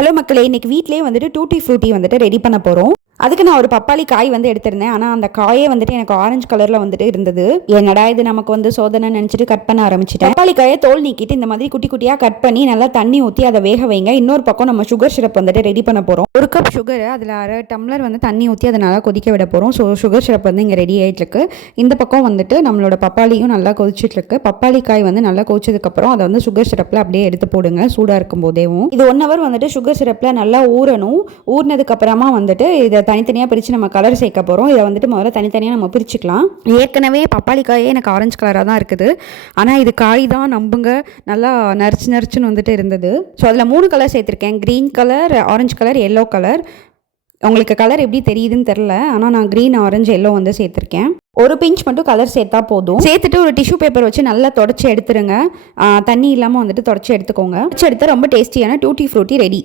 Hello மக்களே, இன்னைக்கு வீட்லேயே வந்துட்டு டூட்டி ஃப்ரூட்டி வந்துட்டு ரெடி பண்ண போகிறோம். அதுக்கு நான் ஒரு பப்பாளி காய் வந்து எடுத்திருந்தேன். ஆனால் அந்த காயே வந்துட்டு எனக்கு ஆரஞ்சு கலரில் வந்துட்டு இருந்தது. என்னடா இது நமக்கு வந்து சோதனை நினச்சிட்டு கட் பண்ண ஆரம்பிச்சிட்டேன். பப்பாளி காயை தோல் நீக்கிட்டு இந்த மாதிரி குட்டி குட்டியாக கட் பண்ணி நல்லா தண்ணி ஊற்றி அதை வேக வைங்க. இன்னொரு பக்கம் நம்ம சுகர் சிரப் வந்துட்டு ரெடி பண்ண போகிறோம். ஒரு கப் சுகர், அதில் அரை டம்ளர் வந்து தண்ணி ஊற்றி அதை நல்லா கொதிக்க விட போகிறோம். ஸோ சுகர் சிரப் வந்து இங்கே ரெடி ஆகிட்டு இருக்கு. இந்த பக்கம் வந்துட்டு நம்மளோட பப்பாளியும் நல்லா கொதிச்சிட்டு இருக்கு. பப்பாளி காய் வந்து நல்லா கொதிச்சதுக்கப்புறம் அதை வந்து சுகர் சிரப்பில் அப்படியே எடுத்து போடுங்க சூடாக இருக்கும் போதேவும். இது 1 hour வந்துட்டு சுகர் சிரப்பில் நல்லா ஊறணும். ஊறினதுக்கப்புறமா வந்துட்டு இதை தனித்தனியாக பிரித்து நம்ம கலர் சேர்க்க போகிறோம். இதை வந்துட்டு முதல்ல தனித்தனியாக நம்ம பிரிச்சுக்கலாம். ஏற்கனவே பப்பாளி காயே எனக்கு ஆரஞ்சு கலராக தான் இருக்குது. ஆனால் இது காய் தான் நம்புங்க நல்லா நரிச்சுன்னு வந்துட்டு இருந்தது. ஸோ அதில் 3 கலர் சேர்த்துருக்கேன். Green colour, orange colour, yellow colour. உங்களுக்கு கலர் எப்படி தெரியுதுன்னு தெரில, ஆனால் நான் க்ரீன், ஆரஞ்சு, எல்லோ வந்து சேர்த்துருக்கேன். ஒரு பிஞ்ச் மட்டும் கலர் சேர்த்தா போதும். சேர்த்துட்டு ஒரு டிஷ்யூ பேப்பர் வச்சு நல்லா தொடச்சி எடுத்துருங்க. தண்ணி இல்லாமல் வந்துட்டு தொடச்சி எடுத்துக்கோங்க. தொடச்சி எடுத்தால் ரொம்ப டேஸ்டியான டூட்டி ஃப்ரூட்டி ரெடி.